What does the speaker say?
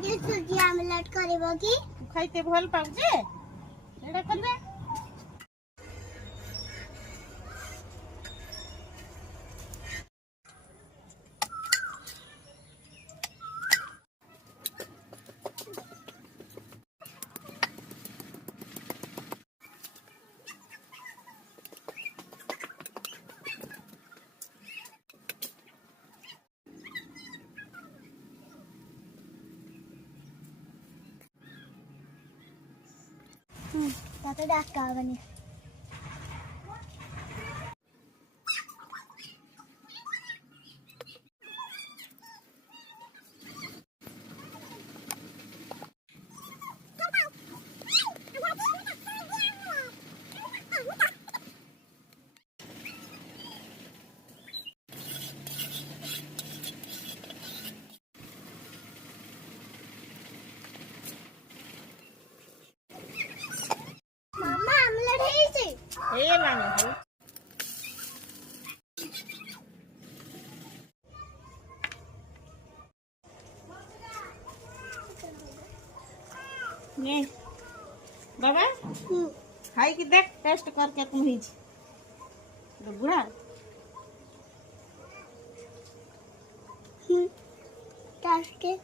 आज सुजी आमलेट करबो की खाइते भल पाउ जे एडा करबे तातो डाका बनी मम्मा आमलेट है इसे ए लानी हो ने बाबा खाई की देख टेस्ट करके तुम ही बुढ़ा टेस्ट के